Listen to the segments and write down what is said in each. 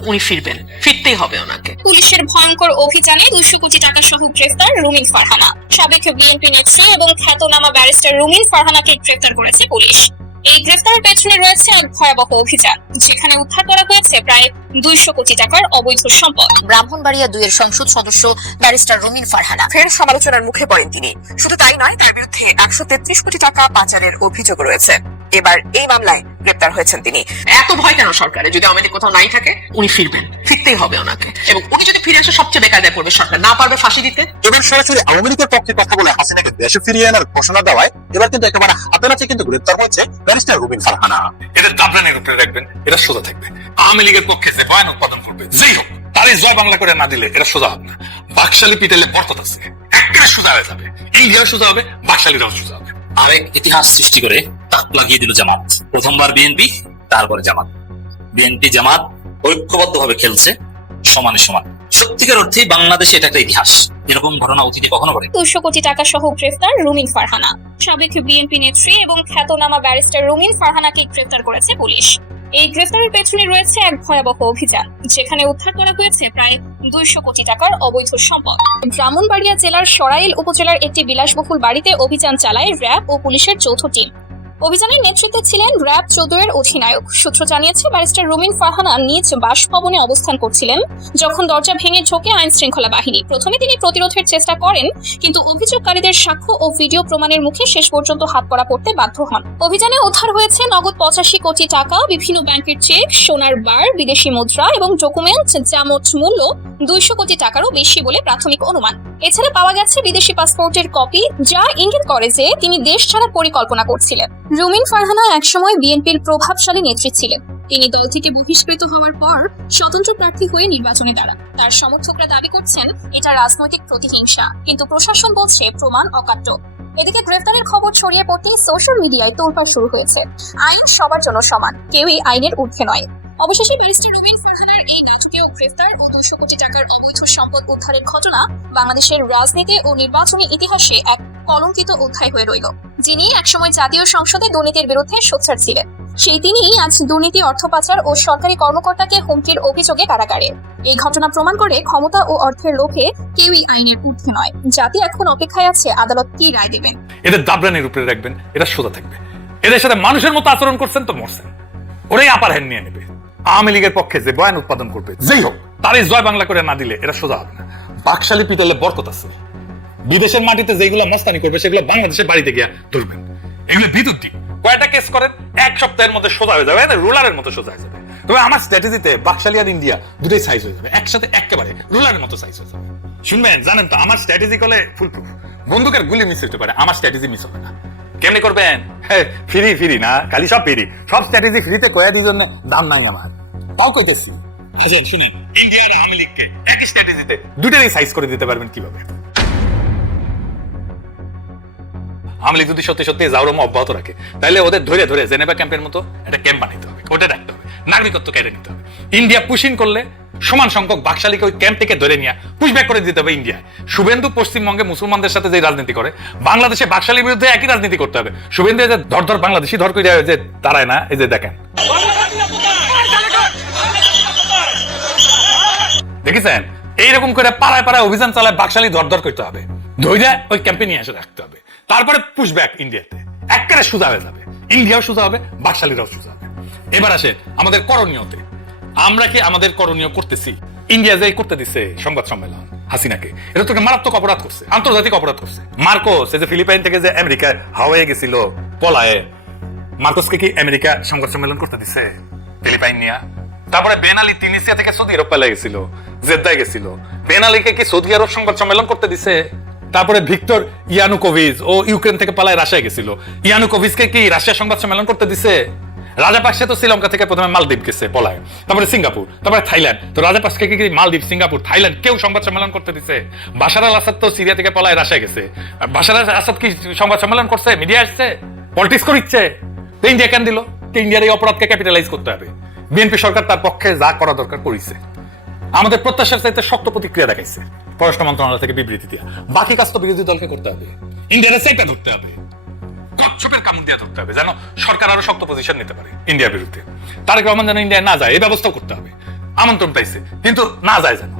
উনি ফিরবেন, ফিরতেই হবে ওনাকে। পুলিশের ভয়ঙ্কর অভিযানে 200 কোটি টাকা সহ গ্রেফতার রুমিন ফারহানা। সাবেক বিএনপি নেত্রী এবং খ্যাতনামা ব্যারিস্টার রুমিন ফারহানাকে গ্রেফতার করেছে পুলিশ। এই গ্রেফতারের পেছনে রয়েছে এক ভয়াবহ অভিযান, যেখানে উদ্ধার করা হয়েছে প্রায় 200 কোটি টাকার অবৈধ সম্পদ। ব্রাহ্মণবাড়িয়া 2 এর সংসদ সদস্য ব্যারিস্টার রুমিন ফারহানা ফের সমালোচনার মুখে পড়েন তিনি। শুধু তাই নয়, তার বিরুদ্ধে 133 কোটি টাকা পাচারের অভিযোগ রয়েছে। এবার এই মামলায় গ্রেপ্তার হয়েছেন তিনি। এত ভয় কেন সরকারে? যদি আওয়ামী লীগ কোথাও নাই থাকে, উনি ফিরবেন, ফিরতেই হবে ওনাকে। এবং উনি যদি ফিরে আসে, সবচেয়ে বেকায়দায় পড়বে সরকার, না পারবে ফাঁসি দিতে। এবার সরাসরি আওয়ামী লীগের পক্ষে কথা বলে হাসিনাকে দেশে ফিরিয়ে আনার ঘোষণা দেওয়ায় এবার কিন্তু একেবারে হাতে নাতে কিন্তু গ্রেপ্তার হয়েছে ব্যারিস্টার রুমিন ফারহানা। এদের দাবরানের উপরে রাখবেন, এটা সোজা থাকবে। আওয়ামী লীগের পক্ষে যে বয়ান উৎপাদন করবে, যেই হোক, তারই জয় বাংলা করে না দিলে এটা সোজা হবে না। বাকশালী পিটালে বরকত আছে, একেবারে সোজা হয়ে যাবে। ইন্ডিয়া সোজা হবে, বাকশালীরাও সোজা হবে। আরেক ইতিহাস সৃষ্টি করে তাক লাগিয়ে দিল জামাত। প্রথমবার বিএনপি, তারপরে জামাত। বিএনপি জামাত ঐক্যবদ্ধভাবে খেলছে সমানে সমান। সত্যিকার অর্থে বাংলাদেশে এটা একটা ইতিহাস। এরকম ঘটনা অতীতে কখনো ঘটে। 200 কোটি টাকা সহ গ্রেফতার রুমিন ফারহানা। সাবেক বিএনপি নেত্রী এবং খ্যাতনামা ব্যারিস্টার রুমিন ফারহানাকে গ্রেফতার করেছে পুলিশ। এই গ্রেফতারের পেছনে রয়েছে এক ভয়াবহ অভিযান, যেখানে উদ্ধার করা হয়েছে প্রায় 200 কোটি টাকার অবৈধ সম্পদ। ব্রাহ্মণবাড়িয়া জেলার সরাইল উপজেলার একটি বিলাসবহুল বাড়িতে অভিযান চালায় র্যাব ও পুলিশের যৌথ টিম। অভিযানের নেতৃত্বে ছিলেন র্যাব 14 এর অধিনায়ক। সূত্র জানিয়েছে, ব্যারিস্টার রুমিন ফারহানা নিজ বাসভবনে অবস্থান করছিলেন যখন দরজা ভেঙে ঢোকে আইন শৃঙ্খলা বাহিনী। প্রথমে তিনি প্রতিরোধের চেষ্টা করেন, কিন্তু অভিযোগকারীদের সাক্ষ্য ও ভিডিও প্রমাণের মুখে শেষ পর্যন্ত হাতকড়া পড়তে বাধ্য হন। অভিযানে উদ্ধার হয়েছে নগদ 85 কোটি টাকা, বিভিন্ন ব্যাংকের চেক, সোনার বার, বিদেশি মুদ্রা এবং ডকুমেন্ট, যা মোট মূল্য 200 কোটি টাকারও বেশি বলে প্রাথমিক অনুমান। এছাড়া পাওয়া গেছে বিদেশি পাসপোর্টের কপি, যা ইঙ্গিত করে যে তিনি দেশ ছাড়ার পরিকল্পনা করছিলেন। রুমিন ফারহানা একসময় বিএনপির প্রভাবশালী নেত্রী ছিলেন। তিনি দল থেকে বহিষ্কৃত হওয়ার পর স্বতন্ত্র প্রার্থী হয়ে নির্বাচনে দাঁড়ান। তার সমর্থকরা দাবি করছেন এটা রাজনৈতিক প্রতিহিংসা, কিন্তু প্রশাসন বলছে প্রমাণ অকাট্য। এদিকে গ্রেফতারের খবর ছড়িয়ে পড়তেই সোশ্যাল মিডিয়ায় তোলপাড় শুরু হয়েছে। আইন সবার জন্য সমান, কেউই আইনের ঊর্ধ্বে নয়। অবশেষে ব্যারিস্টার রুমিন ফারহানার এই নাটকীয় গ্রেফতার ও 200 কোটি টাকার অবৈধ সম্পদ উদ্ধারের ঘটনা বাংলাদেশের রাজনীতি ও নির্বাচনী ইতিহাসে এক কলঙ্কিত অধ্যায় হয়ে রইল। যিনি একসময় জাতীয় সংসদে দুর্নীতির বিরুদ্ধে সোচ্চার ছিলেন, সেই তিনিই আজ দুর্নীতি, অর্থ পাচার ও সরকারি কর্মকর্তাকে হুমকির অভিযোগে কারাগারে। এই ঘটনা প্রমাণ করে ক্ষমতা ও অর্থের লোভে কেউই আইনের ঊর্ধ্বে নয়। জাতি এখন অপেক্ষায় আছে আদালত কি রায় দেবেন। এদের দাবরানের উপরে রাখবেন, এটা সোজা থাকবে। এদের সাথে মানুষের মতো আচরণ করছেন তো মরছেন, ওরাই আপার হ্যান্ড নিয়ে নেবে। আওয়ামী লীগের পক্ষে যে বয়ান উৎপাদন করবে, যেই হোক, তারই জয় বাংলা করে না দিলে এটা সোজা হবে না। বাকশালী পিটালে বরকত আছে। বিদেশের মাটিতে যেগুলো মস্তানি করবে, সেগুলো বাংলাদেশের বাড়িতে গিয়া ধরবেন। এগুলো বিদ্যুৎ কয়টা কেস করেন, 1 সপ্তাহের মধ্যে সোজা হয়ে যাবে, রোলারের মতো সোজা হয়ে যাবে। তবে আমার স্ট্র্যাটেজিতে বাকশালী আর ইন্ডিয়া দুটোই সাইজ হয়ে যাবে, একসাথে একেবারে রোলারের মতো সাইজ হয়ে যাবে। শুনবেন, জানেন তো আমার স্ট্র্যাটেজি করলে ফুল প্রুফ। বন্দুকের গুলি মিস হতে পারে, আমার স্ট্র্যাটেজি মিস হবে না। কেমনি করবেন? ফ্রি না, খালি সব ফ্রি। সব স্ট্র্যাটেজি ফ্রিতে কয়া দিই জন্য দাম নাই আমার, তাও কইতেছি। আচ্ছা শুনেন, ইন্ডিয়া আর আওয়ামী লীগকে একই স্ট্র্যাটেজিতে দুটোরই সাইজ করে দিতে পারবেন কিভাবে? আওয়ামী লীগ যদি সত্যি সত্যি জাউরম অব্যাহত রাখে, তাহলে ওদের ধরে ধরে জেনেভা ক্যাম্পের মতো একটা ক্যাম্প বানাইতে হবে, ওটা রাখতে হবে, নাগরিকত্ব কেড়ে নিতে হবে। ইন্ডিয়া পুশিং করলে সমান সংখ্যক বাকশালীকে ওই ক্যাম্প থেকে ধরে নিয়ে পুশব্যাক করে দিতে হবে ইন্ডিয়ায়। শুভেন্দু পশ্চিমবঙ্গে মুসলমানদের সাথে যে রাজনীতি করে, বাংলাদেশে বাকশালীর বিরুদ্ধে একই রাজনীতি করতে হবে। শুভেন্দু যে ধর বাংলাদেশি ধর করে যে দাঁড়ায় না, এই যে দেখেন, দেখেছেন, এইরকম করে পাড়ায় পাড়ায় অভিযান চালায় বাকশালী ধর করতে হবে, ধৈর্য ওই ক্যাম্পে নিয়ে এসে রাখতে হবে। তারপরে পুশব্যাক ইন্ডিয়াতে একেবারে সোজা হয়ে যাবে, ইন্ডিয়াও সোজা হবে, বাকশালীরাও সোজা হবে। এবার আসে আমাদের করণীয়তে। আমরা কি আমাদের করণীয় করতেছি? ইন্ডিয়া যে করতে দিচ্ছে সংবাদ সম্মেলন হাসিনাকে, এটা তো মারাত্মক অপরাধ করছে, আন্তর্জাতিক অপরাধ করছে। মার্কোস যে ফিলিপাইন থেকে যে আমেরিকা হাওয়ায় গেছিল পলায়ে, মার্কোসকে কি আমেরিকা সংবাদ সম্মেলন করতে দিচ্ছে ফিলিপাইন নিয়ে? তারপরে বেন আলী তিউনিসিয়া থেকে সৌদি আরব পালিয়ে গেছিল, জেদ্দায় গেছিল, বেন আলীকে কি সৌদি আরব সংবাদ সম্মেলন করতে দিছে? তারপরে ভিক্টর ইয়ানুকোভিচ ও ইউক্রেন থেকে পালায় রাশিয়া গেছিল, ইয়ানুকোভিচকে কি রাশিয়া সংবাদ সম্মেলন করতে দিছে? রাজাপাকসে তো শ্রীলঙ্কা থেকে প্রথমে মালদ্বীপ গেছে পলায়, তারপরে সিঙ্গাপুর, তারপরে থাইল্যান্ড। তো রাজাপাকসকে কি মালদ্বীপ, সিঙ্গাপুর, থাইল্যান্ড কেউ সংবাদ সম্মেলন করতে দিছে? বাশার আল আসাদ তো সিরিয়া থেকে পলায় রাশিয়া গেছে, বাশার আল আসাদ কি সংবাদ সম্মেলন করছে? মিডিয়া আসছে, পলিটিক্স করিচ্ছে। তো ইন্ডিয়া কেন দিল? তো ইন্ডিয়ার এই অপরাধকে ক্যাপিটালাইজ করতে হবে। বিএনপি সরকার তার পক্ষে যা করা দরকার করেছে, আমাদের প্রত্যাশার চাইতে শক্ত প্রতিক্রিয়া দেখাইছে পররাষ্ট্র মন্ত্রণালয় থেকে বিবৃতি দিয়া। বাকি কাজ তো বিরোধী দলকে করতে হবে, ইন্ডিয়ার সেটা ধরতে হবে, কচ্ছপের কামড় দিয়ে ধরতে হবে, যেন সরকার আরো শক্ত পজিশন নিতে পারে ইন্ডিয়ার বিরুদ্ধে। তারেক রহমান যেন ইন্ডিয়া না যায়, এই ব্যবস্থা করতে হবে। আমন্ত্রণ পাইছে, কিন্তু না যায় যেন।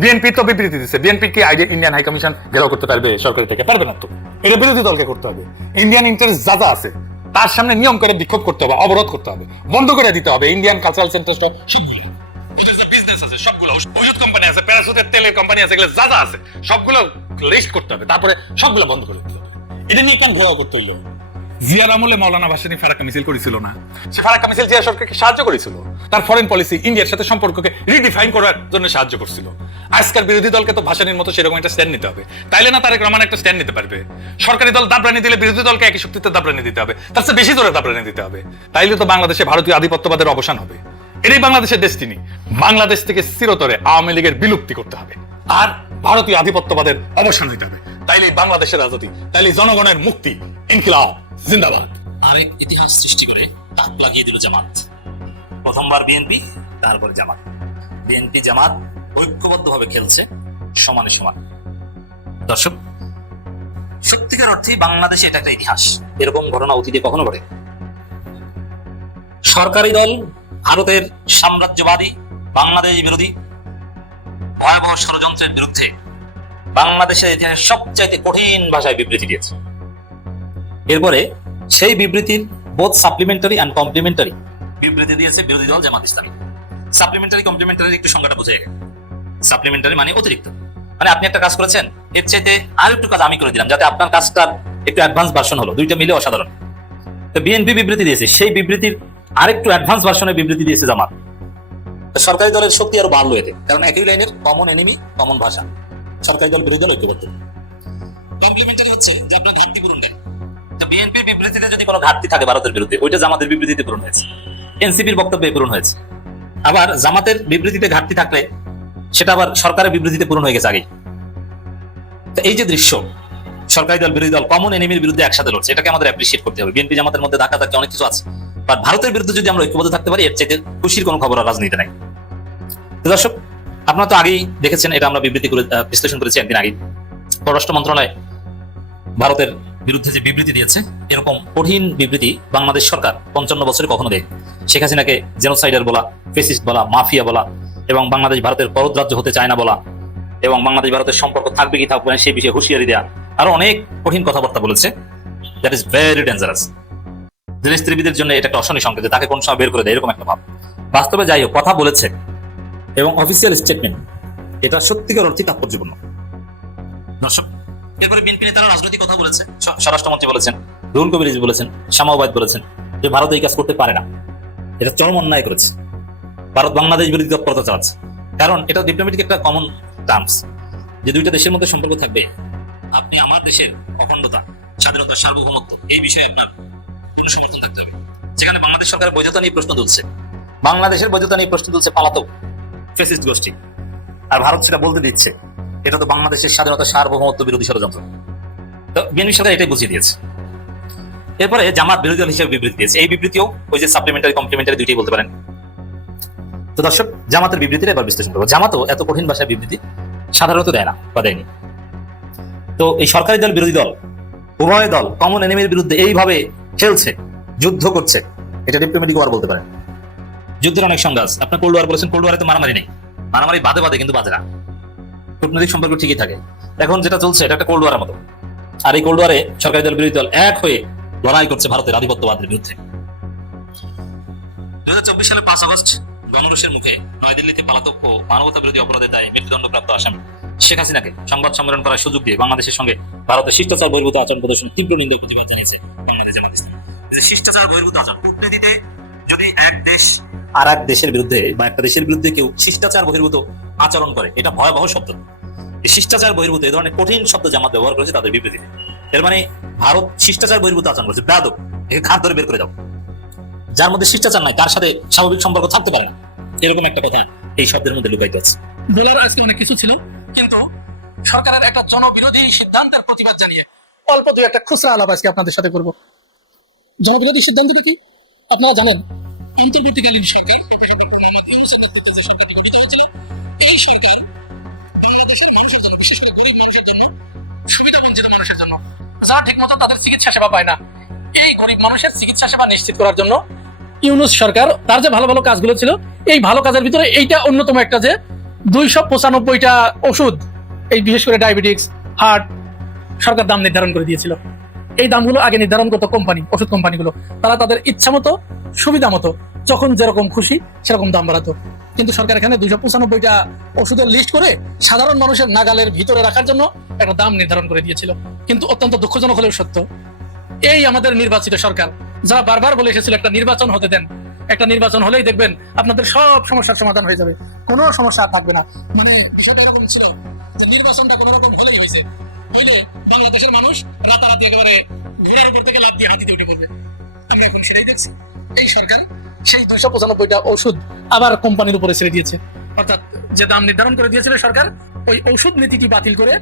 বিএনপি তো বিবৃতি দিচ্ছে, বিএনপি কি আইডি ইন্ডিয়ান হাই কমিশন ঘেরাও করতে পারবে সরকারি থেকে? পারবে না তো। এটা বিরোধী দলকে করতে হবে। ইন্ডিয়ান ইন্টারেস্ট যা যা আছে তার সামনে নিয়ম করে বিক্ষোভ করতে হবে, অবরোধ করতে হবে, বন্ধ করে দিতে হবে ইন্ডিয়ান কালচারাল সেন্টার সবগুলো। বিজনেস আছে সবগুলো, ওষুধ কোম্পানি আছে, প্যারাসুটের তেলের কোম্পানি আছে, এগুলো যা যা আছে সবগুলো লিস্ট করতে হবে, তারপরে সবগুলো বন্ধ করে দিতে হবে। এটা নিয়ে কেন ঘেরাও করতে হইলো? জিয়ার আমলে মাওলানা ভাসানী ফারাক্কা মিছিল করেছিল না? সে ফারাক্কা মিছিল জিয়া সরকারকে সাহায্য করেছিল, তার ফরেন পলিসি ইন্ডিয়ার সাথে সম্পর্ককে রিডিফাইন করার জন্য সাহায্য করছিল। আজকের বিরোধী দলকে তো ভাসানীর মতো সেরকম একটা স্ট্যান্ড নিতে হবে, তাইলে না তারেক রহমান একটা স্ট্যান্ড নিতে পারবে। সরকারি দল দাবরানি দিলে বিরোধী দলকে একই শক্তিতে দাবরানি দিতে হবে, তার চেয়ে বেশি জোরে দাবরানি দিতে হবে। তাইলে তো বাংলাদেশে ভারতীয় আধিপত্যবাদের অবসান হবে। এটাই বাংলাদেশের ডেস্টিনি। বাংলাদেশ থেকে চিরতরে আওয়ামী লীগের বিলুপ্তি করতে হবে আর ভারতীয় আধিপত্যবাদের অবসান হইতে হবে। তাইলে বাংলাদেশের রাজনীতি, তাইলে জনগণের মুক্তি। ইনকিলাব জিন্দাবাদ। আরেক ইতিহাস সৃষ্টি করে তাক লাগিয়ে দিল জামাত। প্রথমবার বিএনপি, তারপরে জামাত। বিএনপি জামাত ঐক্যবদ্ধভাবে খেলছে সমানে সমান। দর্শক, সত্যিকার অর্থেই বাংলাদেশে এটা একটা ইতিহাস। এরকম ঘটনা অতীতে কখনো ঘটে? সরকারি দল ভারতের সাম্রাজ্যবাদী বাংলাদেশ বিরোধী ভয়াবহ ষড়যন্ত্রের বিরুদ্ধে বাংলাদেশের ইতিহাসে সবচাইতে কঠিন ভাষায় বিবৃতি দিয়েছে। এরপরে সেই বিবৃতির বোধ সাপ্লিমেন্টারি অ্যান্ড কমপ্লিমেন্টারি বিবৃতি দিয়েছে বিরোধী দল জামাত ইসলামী। সাপ্লিমেন্টারি কমপ্লিমেন্টারি একটু সংজ্ঞাটা বুঝে গেছে। সাপ্লিমেন্টারি মানে অতিরিক্ত, মানে আপনি একটা কাজ করেছেন, এর চাইতে আর একটু কাজ আমি করে দিলাম, যাতে আপনার কাজটার একটু অ্যাডভান্স ভার্সন হলো। দুইটা মিলে অসাধারণ। তো বিএনপি বিবৃতি দিয়েছে, সেই বিবৃতির আরেকটু অ্যাডভান্স ভার্সনের বিবৃতি দিয়েছে জামাত। সরকারি দলের শক্তি আরো বাড়লো এতে, কারণ একই লাইনের কমন এনিমি, কমন ভাষা। সরকারি দল বিরোধী দল ঐক্যবদ্ধ। কমপ্লিমেন্টারি হচ্ছে যে আপনার ঘাটতি পূরণ দেয়। বিএনপি বিবৃতিতে যদি কোনো ঘাটতি থাকে ভারতের বিরুদ্ধে, ওইটা জামাতের বিবৃতিতে পূরণ হয়েছে, এনসিপির বক্তব্যে পূরণ হয়েছে। আবার জামাতের বিবৃতিতে ঘাটতি থাকলে সেটা আবার সরকারের বিবৃতিতে পূরণ হয়ে গেছে আগেই। তো এই যে দৃশ্য, সরকারি দল বিরোধী দল কমন এনিমির বিরুদ্ধে একসাথে লড়ছে, এটাকে আমাদের অ্যাপ্রিশিয়েট করতে হবে। বিএনপি জামাতের মধ্যে ধাক্কা ধাক্কা অনেক কিছু আছে, বাট ভারতের বিরুদ্ধে যদি আমরা ঐক্যবদ্ধ থাকতে পারি, এর চাইতে খুশির কোনো খবর আর রাজনীতি নাই। তো দর্শক, আপনারা তো আগেই দেখেছেন, এটা আমরা বিবৃতি করে বিশ্লেষণ করেছি একদিন আগেই। পররাষ্ট্র মন্ত্রণালয় ভারতের বিরুদ্ধে যে বিবৃতি দিয়েছে, এরকম কঠিন বিবৃতি বাংলাদেশ সরকার 55 বছরে কখনো দেয়। শেখ হাসিনাকে জেনোসাইডার বলা, ফেসিস্ট বলা, মাফিয়া বলা, এবং বাংলাদেশ ভারতের পরদ রাজ্য হতে চায় না বলা, এবং বাংলাদেশ ভারতের সম্পর্ক থাকবে কি থাকবে না সেই বিষয়ে হুঁশিয়ারি দেওয়া, আরো অনেক কঠিন কথাবার্তা বলেছে। That is very dangerous. স্ত্রীবিদের জন্য এটা একটা অশনি সংকেত, তাকে কোন সময় বের করে দেয় এরকম একটা ভাব। বাস্তবে যাই হোক, কথা বলেছে এবং অফিসিয়াল স্টেটমেন্ট, এটা সত্যিকার অর্থে তাৎপর্যপূর্ণ। দর্শক, এরপরে বিএনপি নেতারা রাজনৈতিক কথা বলেছে। স্বরাষ্ট্রমন্ত্রী বলেছেন, রুহুল কবির রিজভী বলেছেন, শামা ওবায়দ বলেছেন যে ভারত এই কাজ করতে পারে না, এটা চরম অন্যায় করেছে। ভারত বাংলাদেশ বিরোধী তৎপরতা চালাচ্ছে, কারণ এটা ডিপ্লোম্যাটিক একটা কমন টার্মস, যে দুইটা দেশের মধ্যে সম্পর্ক থাকবে। আপনি আমার দেশের অখণ্ডতা, স্বাধীনতা, সার্বভৌমত্ব, এই বিষয়ে আপনার কোনো সমর্থন থাকতে হবে। যেখানে বাংলাদেশ সরকারের বৈধতা নিয়ে প্রশ্ন তুলছে, বাংলাদেশের বৈধতা নিয়ে প্রশ্ন তুলছে পালাতক ফ্যাসিস্ট গোষ্ঠী, আর ভারত সেটা বলতে দিচ্ছে এটা তো বাংলাদেশের স্বাধীনতা, সার্বভৌমত্ব বিরোধী ষড়যন্ত্র। তো বিএনপি সরকার এটাই বুঝিয়ে দিয়েছে। এরপরে জামাত বিরোধী দল হিসেবে বিবৃতি দিয়েছে। এই বিবৃতিও ওই যে সাপ্লিমেন্টারি কমপ্লিমেন্টারি দুইটাই বলতে পারেন। তো দর্শক, জামাতের বিবৃতিটা এবার বিশ্লেষণ করবো। জামাতও এত কঠিন ভাষায় বিবৃতি সাধারণত দেয় না বা দেয়নি। তো এই সরকারি দল বিরোধী দল উভয় দল কমন এনিমির বিরুদ্ধে এইভাবে খেলছে, যুদ্ধ করছে, এটা ডিপ্লোম্যাটিক ওয়ার বলতে পারেন। যুদ্ধের অনেক সংজ্ঞা আছে। আপনি কোল্ড ওয়ার বলেছেন, কোল্ড ওয়ারে তো মারামারি নেই, মারামারি বাদে বাদে কিন্তু বাজে না, কূটনৈতিক সম্পর্ক ঠিকই থাকে। এখন যেটা চলছে এটা একটা কোল্ড ওয়ারের মতো। আর এই কোল্ড ওয়ারে সরকারি দল বিরোধী দল এক হয়ে লড়াই করছে ভারতের আধিপত্যবাদের বিরুদ্ধে। 2024 সালে 5 আগস্ট গণরোষের মুখে নয়াদিল্লিতে পলাতক ও মানবতা বিরোধী অপরাধের দায়ে মৃত্যুদণ্ডপ্রাপ্ত আসামি শেখ হাসিনাকে সংবাদ সম্মেলন করার সুযোগ দিয়ে বাংলাদেশের সঙ্গে ভারতের শিষ্টাচার বহির্ভূত আচরণ প্রদর্শন তীব্র নিন্দা প্রতিবাদ জানিয়েছে বাংলাদেশ জামাত ইসলামী। শিষ্টাচার বহির্ভূত আচরণ, কূটনীতিতে যদি এক দেশ আর এক দেশের বিরুদ্ধে বা একটা দেশের বিরুদ্ধে কেউ শিষ্টাচার বহির্ভূত আচরণ করে, এটা ভয়াবহ শব্দ। এই শিষ্টাচার বহির্ভূত এই ধরনের কঠিন শব্দ জামাত ব্যবহার করেছে তাদের বিবৃতিতে। এর মানে ভারত শিষ্টাচার বহির্ভূত আচরণ করেছে, বেয়াদব, একে ঘাট ধরে বের করে দাও। যার মধ্যে শিষ্টাচার নাই তার সাথে স্বাভাবিক সম্পর্ক থাকতে পারে না, এরকম একটা কথা এই শব্দের মধ্যে লুকাইতে আছে। ডলার আজকে অনেক কিছু ছিল, কিন্তু সরকারের একটা জনবিরোধী সিদ্ধান্তের প্রতিবাদ জানিয়ে অল্প দুই একটা খুচরা আলাপ আজকে আপনাদের সাথে করব। জনবিরোধী সিদ্ধান্তটা কি আপনারা জানেন? অন্তর্বর্তীকালীন সরকার, এই সরকার বাংলাদেশের মানুষের জন্য, বিশেষ করে গরিব মানুষের জন্য, সুবিধা বঞ্চিত মানুষের জন্য, যারা ঠিক মতো তাদের চিকিৎসা সেবা পায় না, এই গরিব মানুষের চিকিৎসা সেবা নিশ্চিত করার জন্য ইউনূস সরকার তার যে ভালো ভালো কাজগুলো ছিল এই ভালো কাজের ভিতরে এইটা অন্যতম একটা, যে 295টা ওষুধ, এই বিশেষ করে ডায়াবেটিক্স, হার্ট, সরকার দাম নির্ধারণ করে দিয়েছিল। এই দামগুলো আগে নির্ধারণ করতো কোম্পানি, ওষুধ কোম্পানিগুলো। তারা তাদের ইচ্ছা মতো, সুবিধা মতো, যখন যেরকম খুশি সেরকম দাম বাড়াতো। কিন্তু সরকার এখানে 295টা ওষুধের লিস্ট করে সাধারণ মানুষের নাগালের ভিতরে রাখার জন্য একটা দাম নির্ধারণ করে দিয়েছিল। কিন্তু অত্যন্ত দুঃখজনক হলেও সত্য, এই আমাদের নির্বাচিত সরকার, যারা বারবার বলে এসেছিল একটা নির্বাচন হতে দেন, একটা নির্বাচন হলেই দেখবেন আপনাদের সব সমস্যার সমাধান হয়ে যাবে, কোনো সমস্যা আর থাকবে না। মানে বিষয়টা এরকম ছিল যে নির্বাচনটা কোনো রকম হলেই হয়েছে, হইলে বাংলাদেশের মানুষ রাতারাতি একেবারে ঘোড়ার উপর থেকে লাফ দিয়ে হাতিতে উঠে পড়বে। আমরা এখন সেটাই দেখছি। এই সরকার সেই 295টা ওষুধ আবার কোম্পানির উপরে ছেড়ে দিয়েছে। অর্থাৎ যে দাম নির্ধারণ করে দিয়েছিল সরকার, ওই ঔষধ নীতিটি বাতিল করে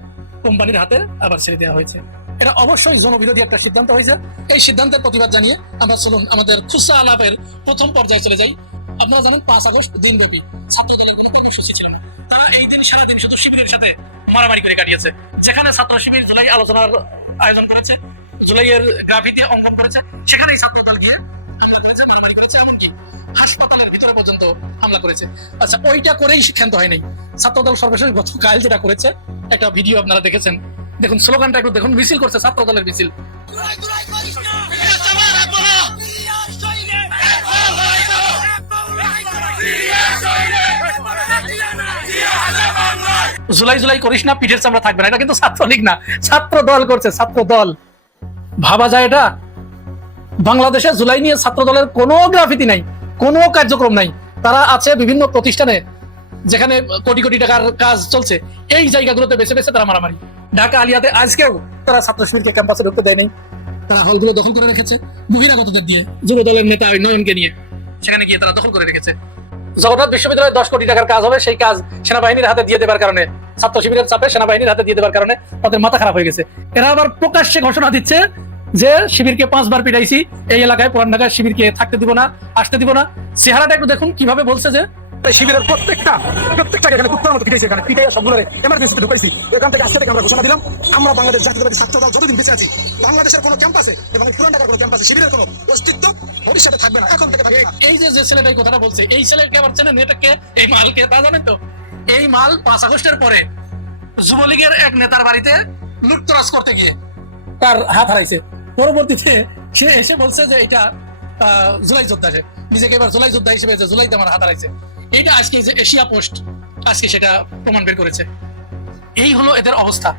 কোম্পানির হাতে আবার ছেড়ে দেওয়া হয়েছে। এটা অবশ্যই জনবিরোধী একটা সিদ্ধান্ত হয়েছে। এই সিদ্ধান্তের প্রতিবাদ জানিয়ে আমরা চলুন আমাদের খুচরা আলাপের প্রথম পর্যায়ে চলে যাই। আপনারা জানেন 5 আগস্ট দিনব্যাপী ছাত্রদের কোনো কর্মসূচি ছিল না। তারা এই দিন সারাদিন শুধু শিবিরের সাথে মারামারি করে কাটিয়েছে। যেখানে ছাত্র শিবির জুলাই আলোচনার আয়োজন করেছে, জুলাইয়ের গ্রাফিতি অঙ্কন করেছে, সেখানেই ছাত্রদল গিয়ে হামলা করেছে, মারামারি করেছে, এমনকি হাসপাতালের ভিতরে পর্যন্ত হামলা করেছে। আচ্ছা, ওইটা করেই সিদ্ধান্ত হয় নাই। ছাত্রদল সর্বশেষ গতকাল যেটা করেছে, একটা ভিডিও আপনারা দেখেছেন, দেখুন স্লোগানটা একটু দেখুন, মিছিল করছে ছাত্রদলের মিছিল। জুলাই জুলাই করিস না, পিঠের চামড়া থাকবে না। এটা কিন্তু ছাত্রলীগ না, ছাত্র দল করছে, ছাত্র দল। ভাবা যায় এটা? বাংলাদেশে জুলাই নিয়ে ছাত্র দলের কোনো গ্রাফিতি নাই, কোনো কার্যক্রম নাই। তারা আছে বিভিন্ন প্রতিষ্ঠানে যেখানে কোটি কোটি টাকার কাজ চলছে, এই জায়গাগুলোতে বেছে বেছে তারা মারামারি। ঢাকা আলিয়াতে আজকেও তারা ছাত্র শিবিরকে ক্যাম্পাসে ঢুকতে দেয় নাই। তারা হলগুলো দখল করে রেখেছে বহিরাগতদের দিয়ে, যুব দলের নেতা নয়নকে নিয়ে সেখানে গিয়ে তারা দখল করে রেখেছে। জগন্নাথ বিশ্ববিদ্যালয়ে 10 কোটি টাকার কাজ হবে, সেই কাজ সেনাবাহিনীর হাতে দিয়ে দেবার কারণে, ছাত্র শিবিরের চাপে সেনাবাহিনীর হাতে দিয়ে দেবার কারণে তাদের মাথা খারাপ হয়ে গেছে। এরা আবার প্রকাশ্যে ঘোষণা দিচ্ছে যে শিবিরকে 5 বার পিটাইছি, এই এলাকায় পুরান ঢাকায় শিবিরকে থাকতে দিব না, আসতে দিব না। চেহারাটা একটু দেখুন কিভাবে বলছে যে শিবিরের প্রত্যেকটাকে এখানে কুত্তার মতো পিটাইছে, এখানে পিটাইয়া সবগুলোরে এমার্জেন্সিতে ঢুকাইছি। এখান থেকে আজকে থেকে আমরা ঘোষণা দিলাম, আমরা বাংলাদেশ জাতীয়তাবাদী ছাত্র দল যতদিন বেঁচে আছি, বাংলাদেশের কোনো ক্যাম্পাসে এবং পুরান ঢাকার কোনো ক্যাম্পাসে শিবিরের কোনো অস্তিত্ব ভবিষ্যতে থাকবে না, এখন থেকে থাকবে। এই যে ছেলেটা এই কথাটা বলছে, এই ছেলেকে আবার চেনেন, এটাকে, এই মালকে তা জানেন তো? এই মাল 5 আগস্টের পরে যুবলীগের এক নেতার বাড়িতে লুটতরাজ করতে গিয়ে তার হাত হারাইছে। পরবর্তীতে সে এসে বলছে যে এটা জুলাই যোদ্ধা, সে নিজেকে এবার জুলাই যোদ্ধা হিসেবে, যে জুলাইতে আমার হাত হারাইছে। এইটা আজকে যে এশিয়া পোস্ট আজকে সেটা প্রমাণ বের করেছে। এই হলো এদের অবস্থা,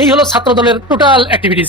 এই হলো ছাত্র দলের টোটাল অ্যাক্টিভিটিস।